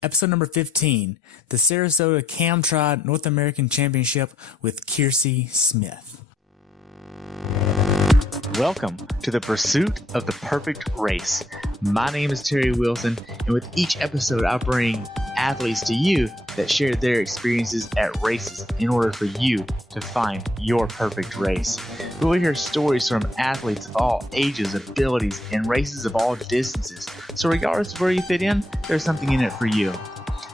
Episode number 15, the Sarasota Tri North American Championship with Kearci Smith. Welcome to the pursuit of the perfect race. My name is Terry Wilson, and with each episode, I bring athletes to you that share their experiences at races in order for you to find your perfect race. We will hear stories from athletes of all ages, abilities, and races of all distances. So regardless of where you fit in, there's something in it for you.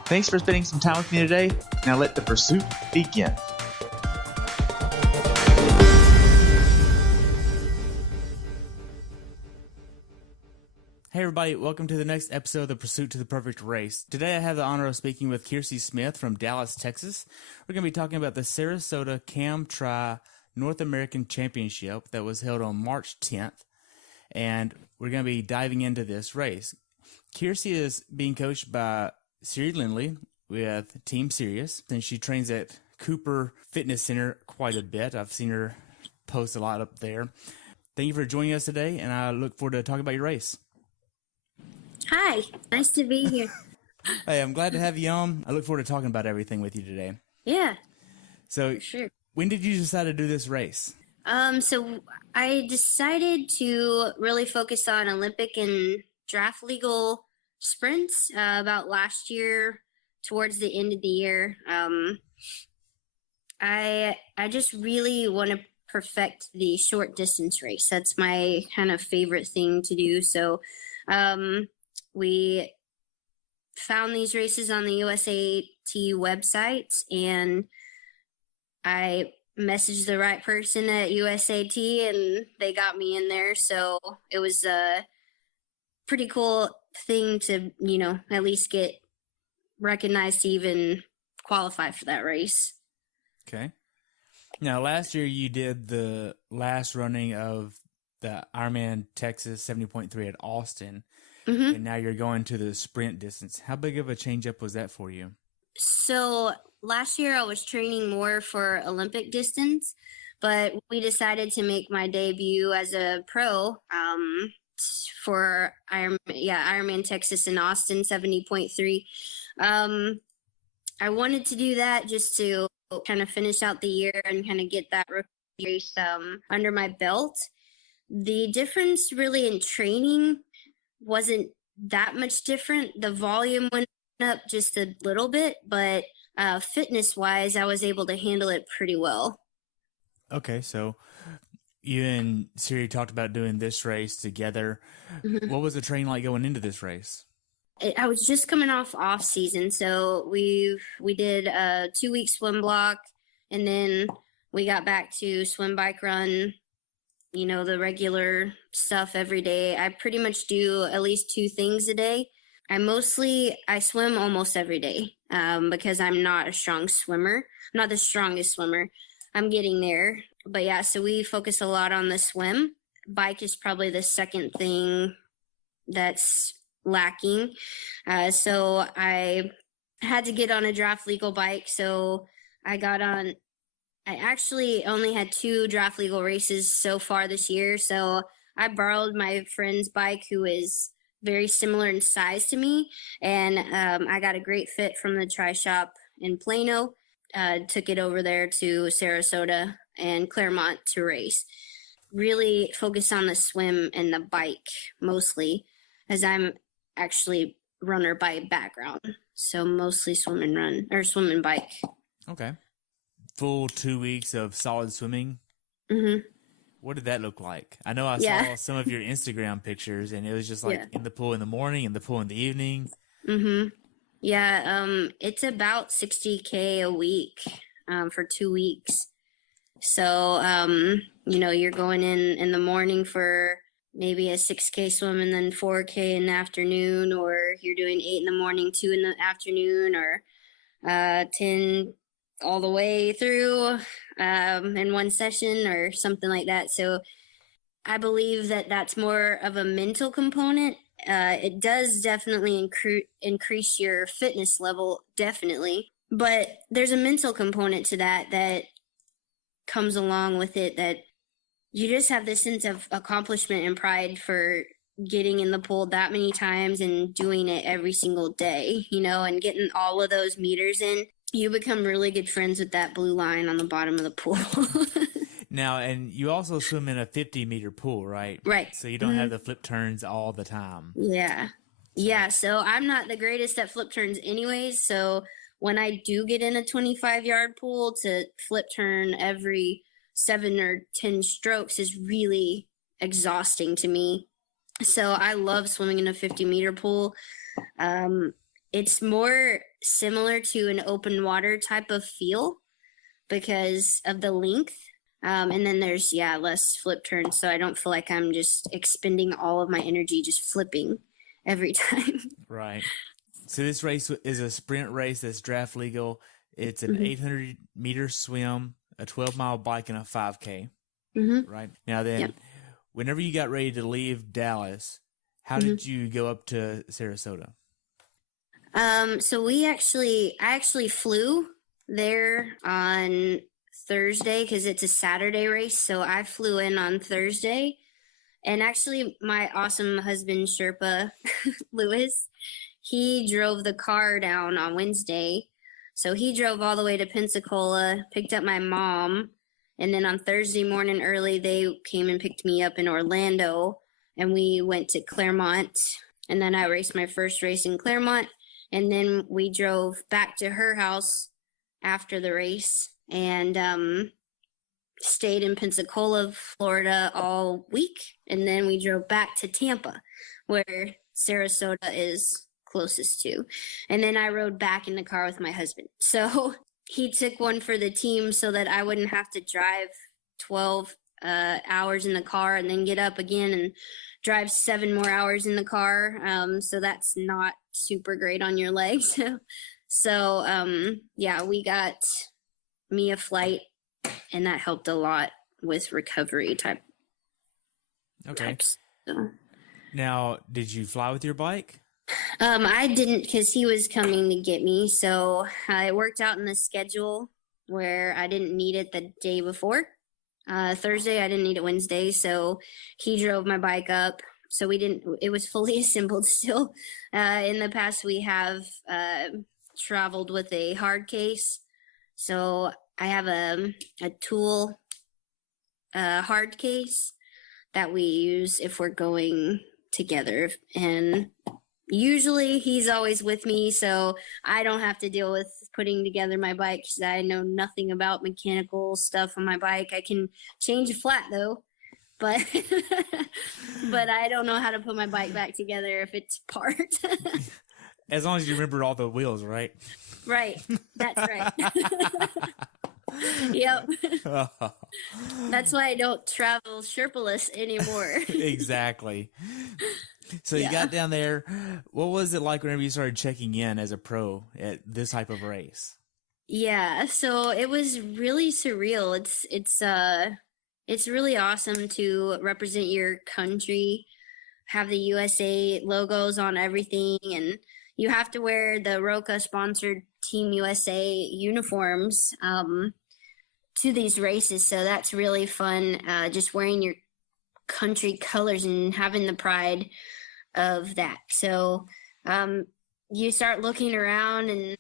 Thanks for spending some time with me today. Now let the pursuit begin. Hey everybody, welcome to the next episode of The Pursuit to the Perfect Race. Today I have the honor of speaking with Kearci Smith from Dallas, Texas. We're going to be talking about the Sarasota Tri North American Championship that was held on March 10th, and we're going to be diving into this race. Kearci is being coached by Siri Lindley with Team Sirius, and she trains at Cooper Fitness Center quite a bit. I've seen her post a lot up there. Thank you for joining us today, and I look forward to talking about your race. Hi, nice to be here. Hey, I'm glad to have you on. I look forward to talking about everything with you today. Yeah. So, Sure. When did you decide to do this race? So I decided to really focus on Olympic and draft legal sprints about last year, towards the end of the year. I just really want to perfect the short distance race. That's my kind of favorite thing to do. So, we found these races on the USAT website, and I messaged the right person at USAT, and they got me in there. So it was a pretty cool thing to, at least get recognized to even qualify for that race. Okay. Now, last year you did the last running of the Ironman Texas 70.3 at Austin. Mm-hmm. And now you're going to the sprint distance. How big of a change-up was that for you? So last year I was training more for Olympic distance, but we decided to make my debut as a pro for Ironman Texas in Austin 70.3. I wanted to do that just to kind of finish out the year and kind of get that rookie race under my belt. The difference really in training wasn't that much different. The volume went up just a little bit, but fitness wise, I was able to handle it pretty well. Okay, so you and Siri talked about doing this race together. Mm-hmm. What was the training like going into this race? I was just coming off season, so we did a 2-week swim block, and then we got back to swim, bike, run, the regular stuff every day. I pretty much do at least 2 things a day. I swim almost every day because I'm not a strong swimmer. I'm not the strongest swimmer. I'm getting there. But yeah, so we focus a lot on the swim. Bike is probably the second thing that's lacking. So I had to get on a draft legal bike. So I actually only had 2 draft legal races so far this year. So I borrowed my friend's bike, who is very similar in size to me. And I got a great fit from the tri shop in Plano. Took it over there to Sarasota and Claremont to race. Really focus on the swim and the bike mostly, as I'm actually runner by background. So mostly swim and bike. Okay. Full 2 weeks of solid swimming. Mm-hmm. What did that look like? I know I saw some of your Instagram pictures, and it was just like in the pool in the morning, in the pool in the evening. Mm-hmm. Yeah, it's about 60K a week for 2 weeks. So, you're going in the morning for maybe a 6K swim and then 4K in the afternoon, or you're doing 8 in the morning, 2 in the afternoon, or 10 all the way through in one session or something like that. So I believe that that's more of a mental component. It does definitely increase your fitness level, definitely. But there's a mental component to that comes along with it, that you just have this sense of accomplishment and pride for getting in the pool that many times and doing it every single day, and getting all of those meters in, you become really good friends with that blue line on the bottom of the pool. Now, and you also swim in a 50-meter pool, right? Right. So you don't have the flip turns all the time. Yeah. Yeah. So I'm not the greatest at flip turns anyways. So when I do get in a 25-yard pool, to flip turn every 7 or 10 strokes is really exhausting to me. So I love swimming in a 50-meter pool. It's more similar to an open water type of feel because of the length. And then there's, less flip turns. So I don't feel like I'm just expending all of my energy just flipping every time. Right. So this race is a sprint race that's draft legal. It's an 800-meter swim, a 12-mile bike, and a 5K. Right. Now then, whenever you got ready to leave Dallas, how did you go up to Sarasota? So I actually flew there on Thursday because it's a Saturday race. So I flew in on Thursday, and actually my awesome husband, Sherpa Lewis, he drove the car down on Wednesday. So he drove all the way to Pensacola, picked up my mom, and then on Thursday morning early, they came and picked me up in Orlando, and we went to Claremont, and then I raced my first race in Claremont, and then we drove back to her house after the race and stayed in Pensacola, Florida all week, and then we drove back to Tampa, where Sarasota is closest to, and then I rode back in the car with my husband. So he took one for the team so that I wouldn't have to drive 12 hours in the car and then get up again and drive 7 more hours in the car. So that's not super great on your legs. So we got me a flight, and that helped a lot with recovery types. So. Now, did you fly with your bike? I didn't, because he was coming to get me. So it worked out in the schedule where I didn't need it the day before. Thursday, I didn't need it Wednesday. So he drove my bike up. So it was fully assembled still. In the past, we have traveled with a hard case. So I have a tool hard case that we use if we're going together. And usually he's always with me, so I don't have to deal with putting together my bike because I know nothing about mechanical stuff on my bike. I can change a flat though, but but I don't know how to put my bike back together if it's apart. As long as you remember all the wheels, right? Right. That's right. Yep. That's why I don't travel Sherpa-less anymore. Exactly. So you got down there. What was it like whenever you started checking in as a pro at this type of race? Yeah, so it was really surreal. It's really awesome to represent your country, have the USA logos on everything, and you have to wear the Roca sponsored Team USA uniforms to these races. So that's really fun, just wearing your country colors and having the pride of that. So you start looking around and,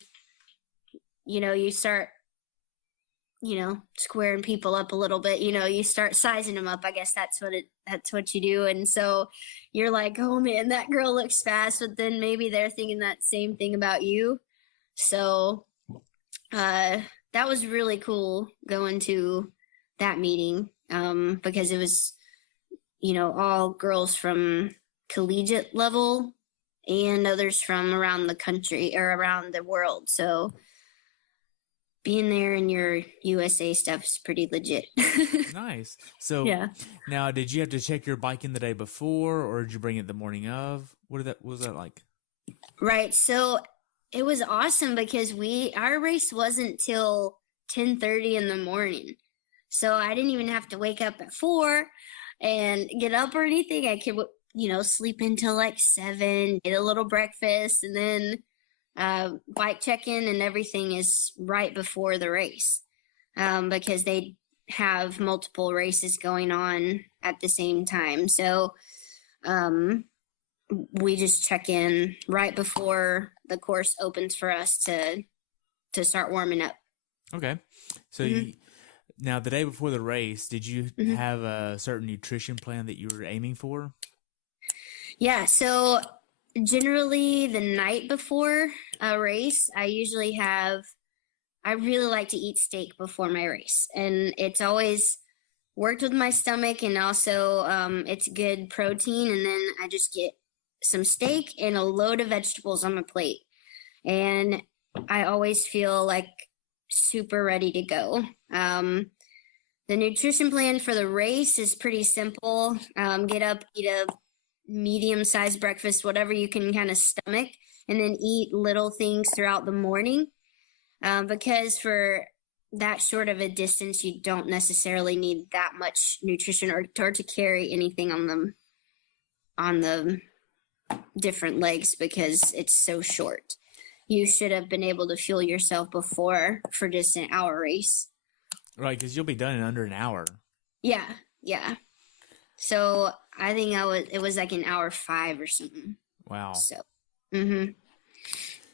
you start, squaring people up a little bit, you start sizing them up. I guess that's what you do. And so you're like, oh man, that girl looks fast, but then maybe they're thinking that same thing about you. So that was really cool going to that meeting because it was, all girls from collegiate level and others from around the country or around the world. So being there in your USA stuff is pretty legit. Nice. So now, did you have to check your bike in the day before, or did you bring it the morning of? What was that like? Right. So it was awesome because our race wasn't till 10:30 in the morning. So I didn't even have to wake up at 4 and get up or anything. I could, sleep until like 7, get a little breakfast, and then bike check-in and everything is right before the race because they have multiple races going on at the same time. So we just check in right before the course opens for us to start warming up. Okay. So now the day before the race, did you have a certain nutrition plan that you were aiming for? Yeah. So generally the night before a race, I really like to eat steak before my race, and it's always worked with my stomach, and also it's good protein. And then I just get some steak and a load of vegetables on my plate, and I always feel like super ready to go. The nutrition plan for the race is pretty simple. Get up, eat a medium-sized breakfast, whatever you can kind of stomach, and then eat little things throughout the morning. Because for that short of a distance, you don't necessarily need that much nutrition or to carry anything on the different legs, because it's so short. You should have been able to fuel yourself before for just an hour race. Right, because you'll be done in under an hour. Yeah. So I think it was like an hour 5 or something. Wow. So,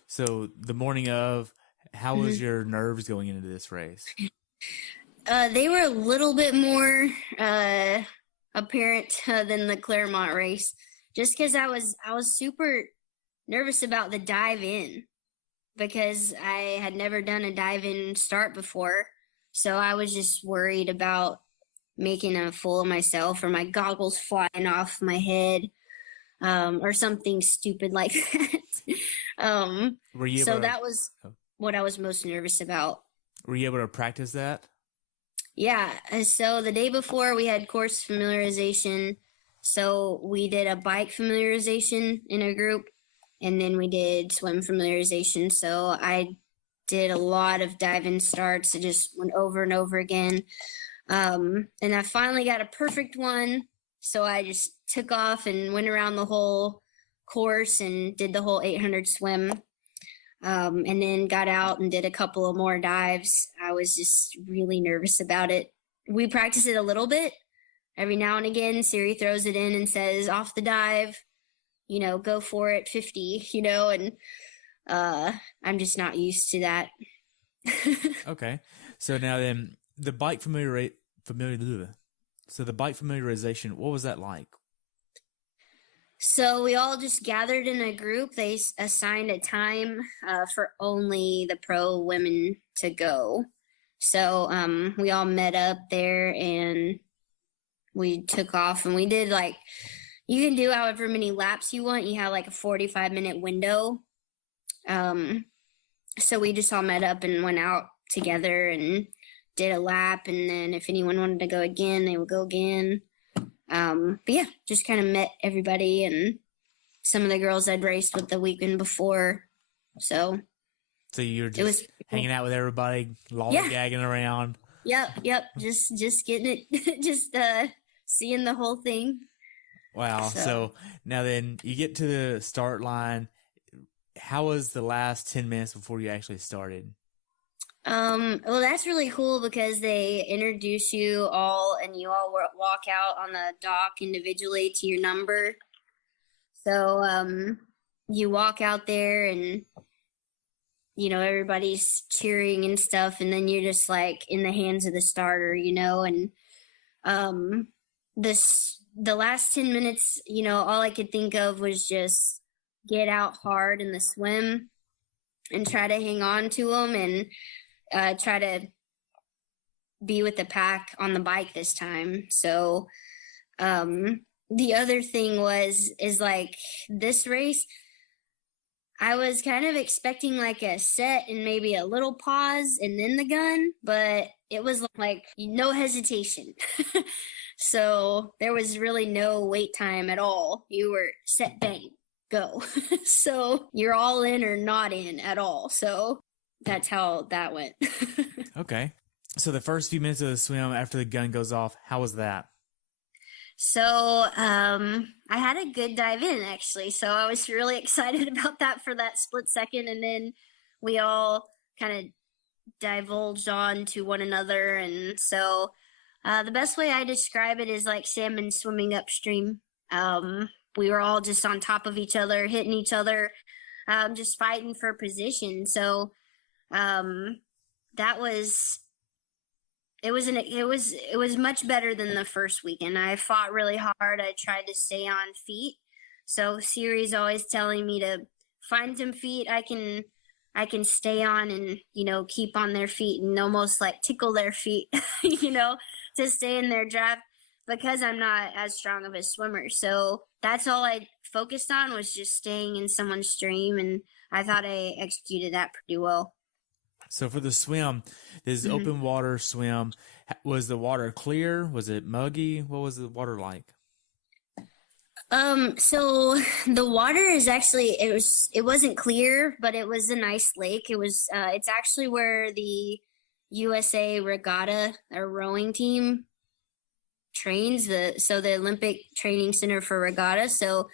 So the morning of, how was your nerves going into this race? They were a little bit more apparent than the Claremont race, just because I was super nervous about the dive in, because I had never done a dive in start before. So I was just worried about making a fool of myself, or my goggles flying off my head, or something stupid like that. That was what I was most nervous about. Were you able to practice that? Yeah. So the day before, we had course familiarization. So we did a bike familiarization in a group, and then we did swim familiarization. So I did a lot of dive-in starts. I just went over and over again. And I finally got a perfect one. So I just took off and went around the whole course and did the whole 800 swim. And then got out and did a couple of more dives. I was just really nervous about it. We practiced it a little bit. Every now and again, Siri throws it in and says, off the dive, go for it, 50, and I'm just not used to that. Okay. So now then, the bike familiarization, what was that like? So we all just gathered in a group. They assigned a time for only the pro women to go. So we all met up there and we took off, and we did you can do however many laps you want. You have a 45-minute window. So we just all met up and went out together and did a lap. And then if anyone wanted to go again, they would go again. But yeah, just kind of met everybody and some of the girls I'd raced with the weekend before. So you were just hanging out with everybody, lollygagging around. Yep. Just getting it, just seeing the whole thing. Wow. So now then you get to the start line. How was the last 10 minutes before you actually started? Well, that's really cool because they introduce you all and you all walk out on the dock individually to your number. So, you walk out there and, everybody's cheering and stuff. And then you're just in the hands of the starter, and, the last 10 minutes, all I could think of was just get out hard in the swim and try to hang on to them and, try to be with the pack on the bike this time. So, the other thing is this race, I was kind of expecting a set and maybe a little pause and then the gun, but it was no hesitation. So there was really no wait time at all. You were set, bang, go. So you're all in or not in at all. So that's how that went. Okay. So the first few minutes of the swim after the gun goes off, how was that? So I had a good dive in, actually. So I was really excited about that for that split second. And then we all kind of divulged on to one another. And so the best way I describe it is like salmon swimming upstream. we were all just on top of each other, hitting each other, just fighting for position. So that was it was much better than the first weekend. I fought really hard. I tried to stay on feet. So Siri's always telling me to find some feet I can stay on and, keep on their feet and almost like tickle their feet, to stay in their draft, because I'm not as strong of a swimmer. So that's all I focused on, was just staying in someone's stream. And I thought I executed that pretty well. So for the swim, this open water swim, was the water clear? Was it muggy? What was the water like? So the water is actually, it wasn't clear, but it was a nice lake. It was, it's actually where the USA regatta or rowing team trains, the Olympic Training Center for Regatta. So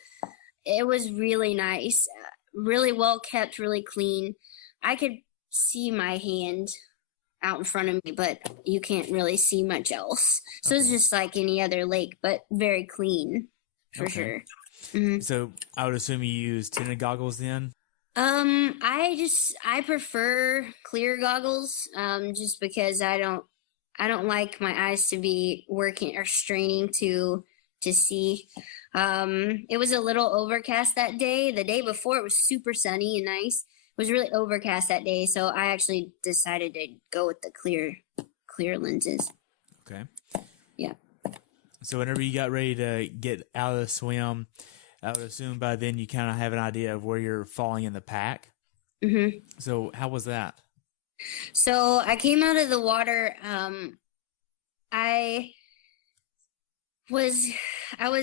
it was really nice, really well kept, really clean. I could see my hand out in front of me, but you can't really see much else. So it's just like any other lake, but very clean for sure. Mm-hmm. So I would assume you use tinted goggles then? I prefer clear goggles, just because I don't like my eyes to be working or straining to see. It was a little overcast that day. The day before it was super sunny and nice. It was really overcast that day, so I actually decided to go with the clear lenses. Okay. Yeah. So whenever you got ready to get out of the swim, I would assume by then you kind of have an idea of where you're falling in the pack. Mm-hmm. So how was that? So I came out of the water. I was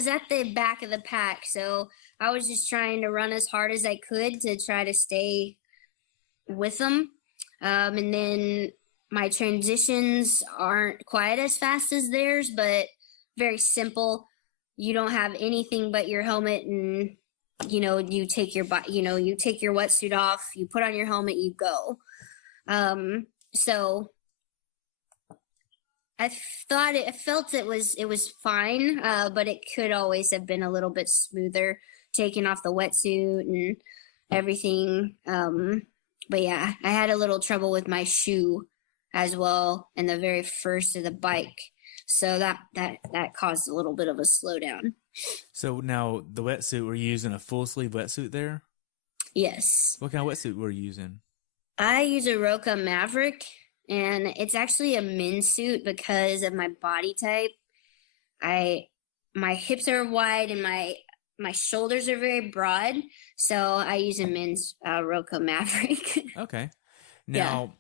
at the back of the pack, so I was just trying to run as hard as I could to try to stay with them. And then my transitions aren't quite as fast as theirs, but very simple. You don't have anything but your helmet, and you take your wetsuit off, you put on your helmet, you go. So I felt it was fine, but it could always have been a little bit smoother, taking off the wetsuit and everything. But yeah, I had a little trouble with my shoe as well in the very first of the bike. So that caused a little bit of a slowdown. So now the wetsuit, were you using a full sleeve wetsuit there? Yes. What kind of wetsuit were you using? I use a Roka Maverick, and it's actually a men's suit because of my body type. My hips are wide and my shoulders are very broad, so I use a men's Roka Maverick. Okay. Now,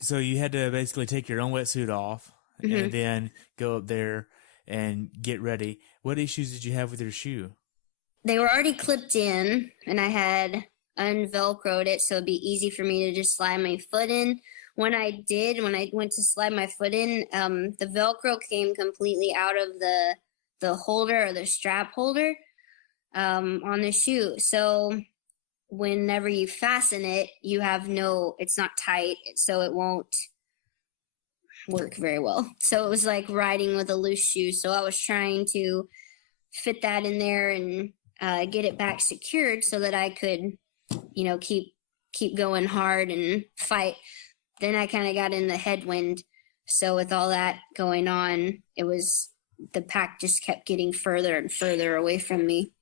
so you had to basically take your own wetsuit off and then go up there and get ready. What issues did you have with your shoe? They were already clipped in, and I had unvelcroed it, so it'd be easy for me to just slide my foot in. When I went to slide my foot in, the Velcro came completely out of the holder or the strap holder on the shoe. So whenever you fasten it, it's not tight, so it won't work very well. So it was like riding with a loose shoe. So I was trying to fit that in there and get it back secured so that I could, keep going hard and fight. Then I kind of got in the headwind. So with all that going on, the pack just kept getting further and further away from me.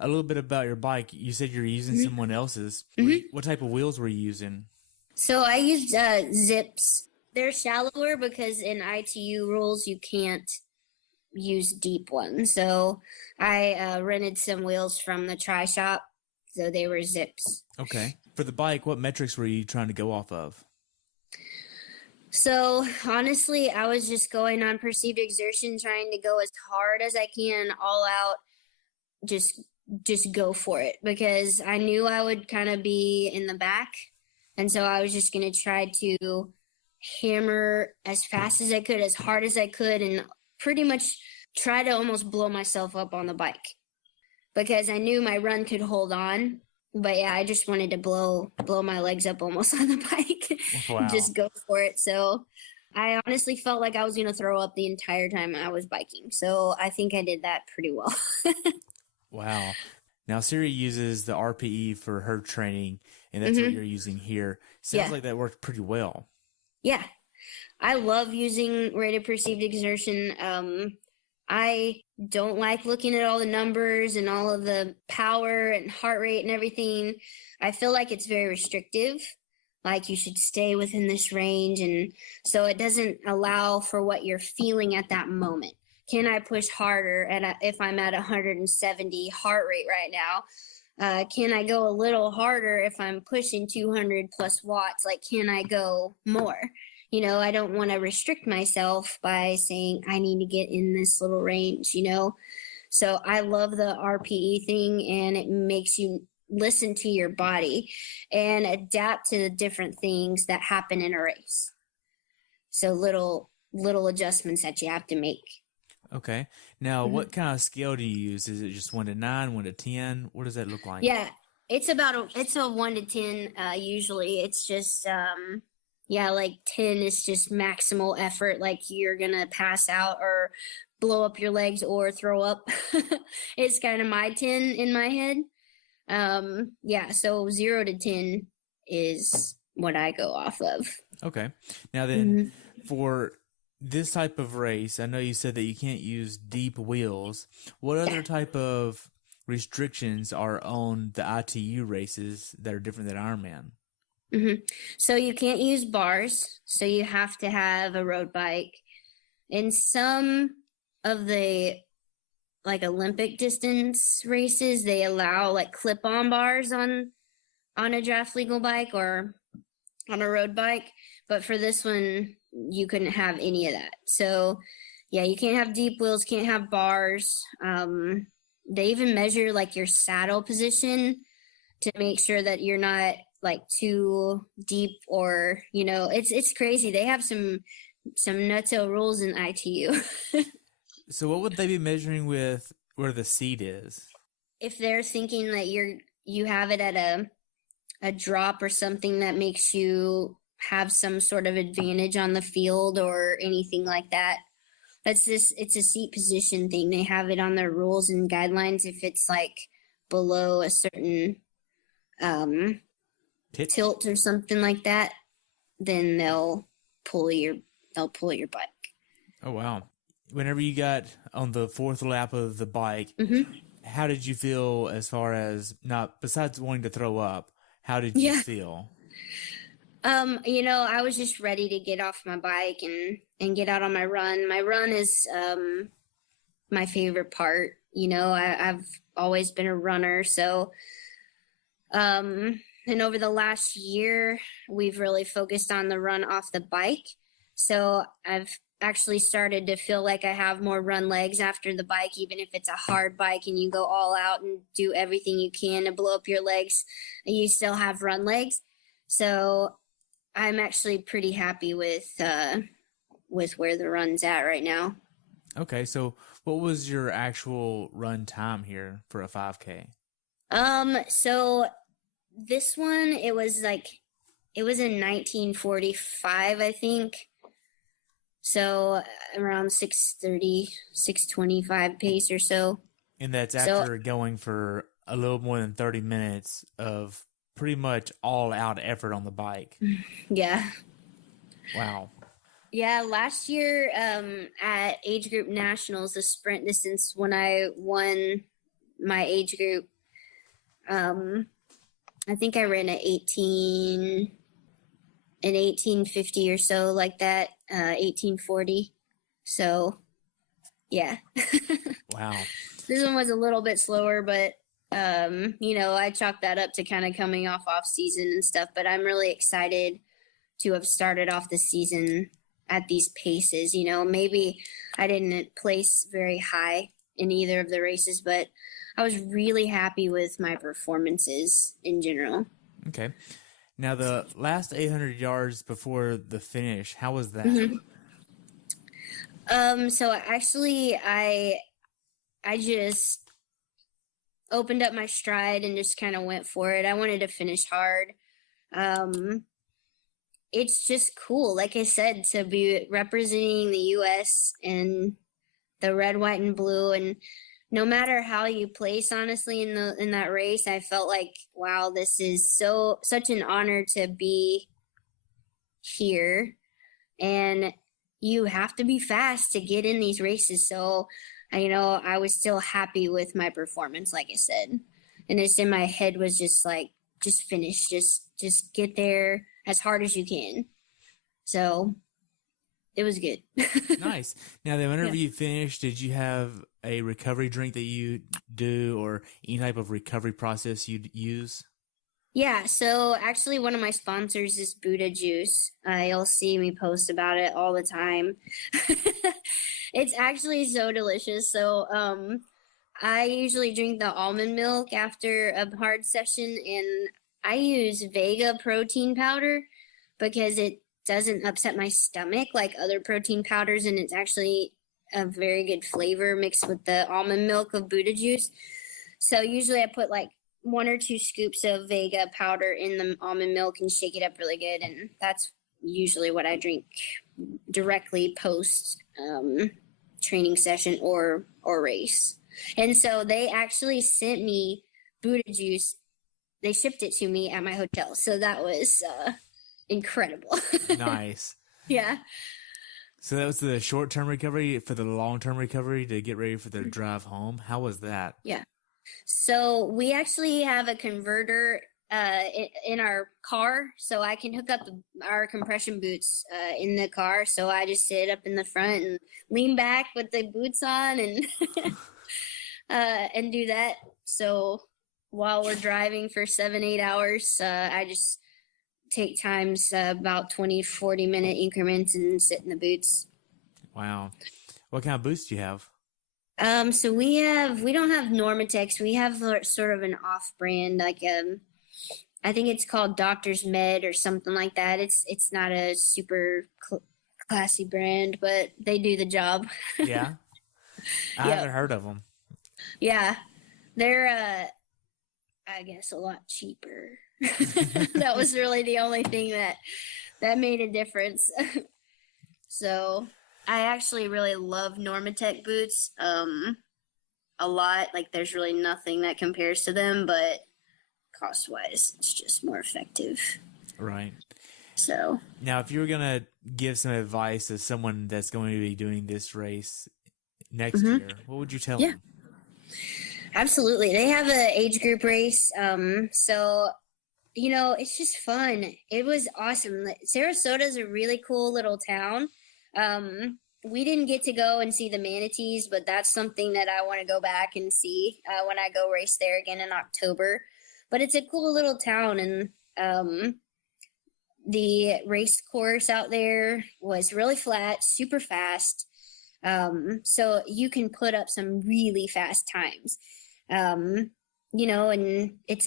A little bit about your bike. You said you're using someone else's. What type of wheels were you using? So I used Zips. They're shallower because in ITU rules you can't use deep ones. So I rented some wheels from the Tri Shop. So they were Zips. Okay. For the bike, what metrics were you trying to go off of? So honestly, I was just going on perceived exertion, trying to go as hard as I can, all out, just go for it, because I knew I would kind of be in the back. And so I was just going to try to hammer as fast as I could, as hard as I could, and pretty much try to almost blow myself up on the bike, because I knew my run could hold on. But yeah, I just wanted to blow my legs up almost on the bike. Wow. Just go for it. So I honestly felt like I was going to throw up the entire time I was biking. So I think I did that pretty well. Wow. Now, Siri uses the RPE for her training, and that's what you're using here. Sounds like that worked pretty well. Yeah. I love using rated perceived exertion. I don't like looking at all the numbers and all of the power and heart rate and everything. I feel like it's very restrictive. Like you should stay within this range. And so it doesn't allow for what you're feeling at that moment. Can I push harder if I'm at 170 heart rate right now? Can I go a little harder if I'm pushing 200 plus watts? Like, can I go more? You know, I don't want to restrict myself by saying I need to get in this little range, you know? So I love the RPE thing, and it makes you listen to your body and adapt to the different things that happen in a race. So little adjustments that you have to make. Okay. Now, what kind of scale do you use? Is it just 1 to 9, 1 to 10? What does that look like? Yeah, it's a 1 to 10. Usually it's just, like 10 is just maximal effort. Like you're going to pass out or blow up your legs or throw up. It's kind of my 10 in my head. So 0 to 10 is what I go off of. Okay. Now then, for this type of race, I know you said that you can't use deep wheels. What other type of restrictions are on the ITU races that are different than Ironman? So you can't use bars. So you have to have a road bike. In some of the Olympic distance races, they allow like clip-on bars on a draft legal bike or on a road bike. But for this one, you couldn't have any of that. So yeah, you can't have deep wheels, can't have bars. They even measure like your saddle position to make sure that you're not like too deep or, you know, it's crazy. They have some nutso rules in ITU. So what would they be measuring with where the seat is? If they're thinking that you have it at a drop or something that makes you have some sort of advantage on the field or anything like that, it's a seat position thing. They have it on their rules and guidelines. If it's like below a certain tilt or something like that, then they'll pull your bike. Oh wow. Whenever you got on the fourth lap of the bike, how did you feel as far as, not besides wanting to throw up, how did you feel? I was just ready to get off my bike and get out on my run. My run is my favorite part. You know, I've always been a runner. So, and over the last year, we've really focused on the run off the bike. So I've actually started to feel like I have more run legs after the bike, even if it's a hard bike and you go all out and do everything you can to blow up your legs, you still have run legs. So I'm actually pretty happy with where the run's at right now. Okay, so what was your actual run time here for a 5K? So this one, it was in 1945, I think. So around 6:30, 6:25 pace or so. And that's after going for a little more than 30 minutes of pretty much all out effort on the bike. Yeah. Wow. Yeah, last year at age group nationals, the sprint distance, when I won my age group, I think I ran an 1850 or so, like that, 1840. So, yeah. Wow. This one was a little bit slower, but, I chalked that up to kind of coming off season and stuff. But I'm really excited to have started off the season at these paces. You know, maybe I didn't place very high in either of the races, but I was really happy with my performances in general. Okay. Now, the last 800 yards before the finish, how was that? So actually, I just opened up my stride and just kind of went for it. I wanted to finish hard. It's just cool, like I said, to be representing the U.S. in the red, white, and blue, and no matter how you place, honestly, in that race, I felt like, wow, this is such an honor to be here. And you have to be fast to get in these races. So, I was still happy with my performance, like I said. And it's in my head was just like, just finish, just get there as hard as you can. So it was good. Nice. Now, then, whenever you finished, did you have a recovery drink that you do or any type of recovery process you'd use? Yeah, so actually one of my sponsors is Buddha Juice. You'll see me post about it all the time. It's actually so delicious. So I usually drink the almond milk after a hard session, and I use Vega protein powder because it doesn't upset my stomach like other protein powders, and it's actually a very good flavor mixed with the almond milk of Buddha Juice. So usually I put like 1 or 2 scoops of Vega powder in the almond milk and shake it up really good, and that's usually what I drink directly post training session or race. And so they actually sent me Buddha Juice. They shipped it to me at my hotel, so that was incredible. Nice. Yeah. So that was the short-term recovery. For the long-term recovery to get ready for the drive home, how was that? Yeah. So we actually have a converter in our car, so I can hook up our compression boots in the car. So I just sit up in the front and lean back with the boots on and and do that. So while we're driving for 7-8 hours, I just take times about 20-40 minute increments and sit in the boots. Wow. What kind of boots do you have? So we don't have Normatex. We have sort of an off-brand, like I think it's called Doctor's Med or something like that. It's not a super classy brand, but they do the job. Yeah, I haven't heard of them. Yeah, they're I guess a lot cheaper. That was really the only thing that made a difference. So I actually really love Normatec boots a lot. Like there's really nothing that compares to them, but cost-wise, it's just more effective. Right. So now, if you were going to give some advice to someone that's going to be doing this race next year, what would you tell them? Absolutely. They have an age group race. So, it's just fun. It was awesome. Sarasota is a really cool little town. We didn't get to go and see the manatees, but that's something that I want to go back and see when I go race there again in October. But it's a cool little town, and the race course out there was really flat, super fast. So you can put up some really fast times. And it's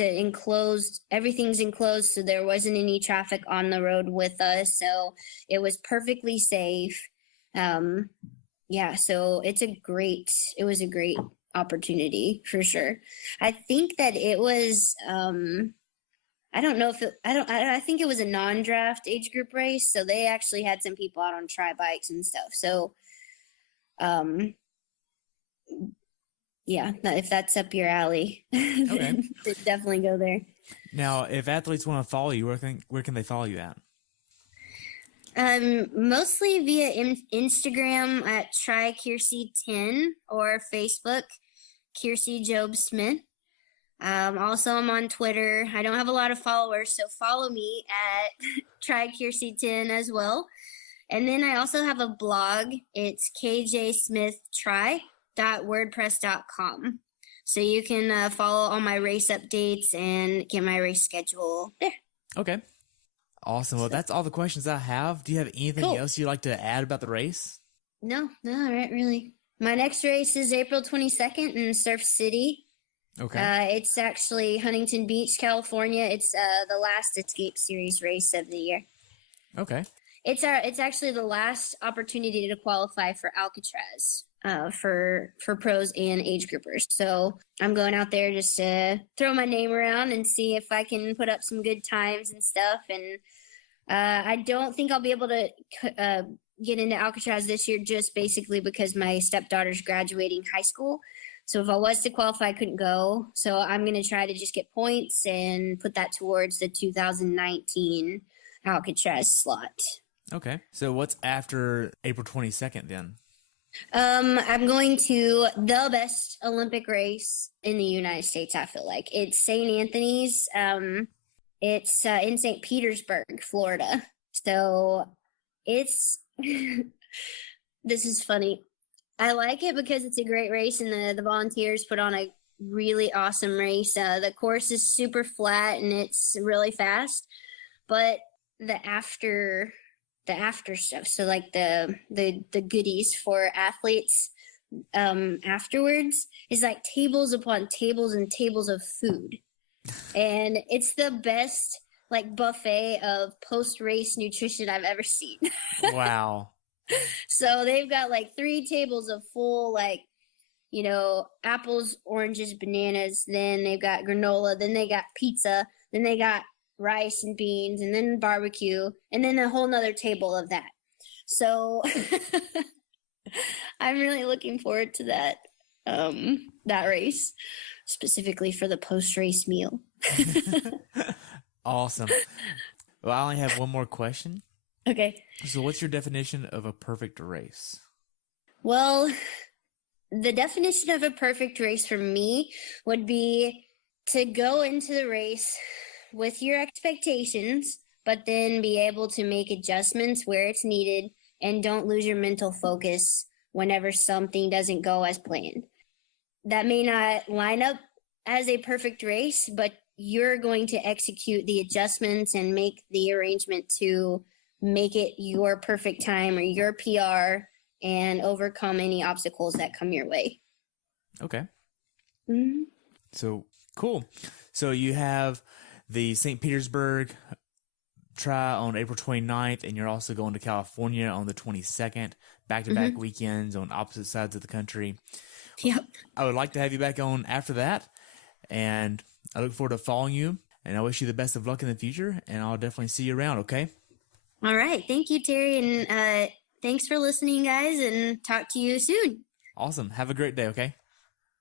everything's enclosed, so there wasn't any traffic on the road with us. So it was perfectly safe. So it was a great opportunity for sure. I think that it was, I think it was a non-draft age group race. So they actually had some people out on tri bikes and stuff. So, if that's up your alley, okay. Definitely go there. Now, if athletes want to follow you, where can they follow you at? Mostly via Instagram at Kearci 10 or Facebook, Kearci Job Smith. Also, I'm on Twitter. I don't have a lot of followers, so follow me at Kearci 10 as well. And then I also have a blog. It's kjsmithtry.wordpress.com. So you can follow all my race updates and get my race schedule there. Okay. Awesome. Well, that's all the questions I have. Do you have anything else you'd like to add about the race? No, right, really. My next race is April 22nd in Surf City. Okay. It's actually Huntington Beach, California. It's the last Escape Series race of the year. Okay. It's actually the last opportunity to qualify for Alcatraz for pros and age groupers. So I'm going out there just to throw my name around and see if I can put up some good times and stuff. And I don't think I'll be able to get into Alcatraz this year, just basically because my stepdaughter's graduating high school. So if I was to qualify, I couldn't go. So I'm going to try to just get points and put that towards the 2019 Alcatraz slot. Okay. So what's after April 22nd then? I'm going to the best Olympic race in the United States, I feel like. It's St. Anthony's. It's in St. Petersburg, Florida. So it's this is funny. I like it because it's a great race, and the volunteers put on a really awesome race. The course is super flat and it's really fast, but the after stuff, so like the goodies for athletes afterwards, is like tables upon tables and tables of food, and it's the best like buffet of post-race nutrition I've ever seen. Wow. So they've got like 3 tables of full, like, you know, apples, oranges, bananas. Then they've got granola. Then they got pizza. Then they got rice and beans, and then barbecue, and then a whole nother table of that. So I'm really looking forward to that race, specifically for the post-race meal. Awesome. Well, I only have one more question. Okay. So what's your definition of a perfect race? Well, the definition of a perfect race for me would be to go into the race with your expectations, but then be able to make adjustments where it's needed and don't lose your mental focus whenever something doesn't go as planned. That may not line up as a perfect race, but you're going to execute the adjustments and make the arrangement to make it your perfect time or your PR and overcome any obstacles that come your way. Okay. Mm-hmm. So, cool. So you have the St. Petersburg try on April 29th, and you're also going to California on the 22nd, back-to-back weekends on opposite sides of the country. Yep. I would like to have you back on after that, and I look forward to following you, and I wish you the best of luck in the future, and I'll definitely see you around, okay? All right. Thank you, Terry, and thanks for listening, guys, and talk to you soon. Awesome. Have a great day, okay?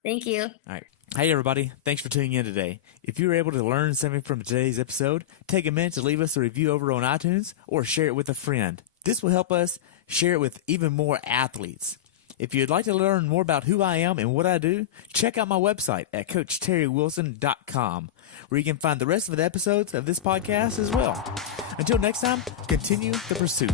Thank you. All right. Hey, everybody. Thanks for tuning in today. If you were able to learn something from today's episode, take a minute to leave us a review over on iTunes or share it with a friend. This will help us share it with even more athletes. If you'd like to learn more about who I am and what I do, check out my website at CoachTerryWilson.com, where you can find the rest of the episodes of this podcast as well. Until next time, continue the pursuit.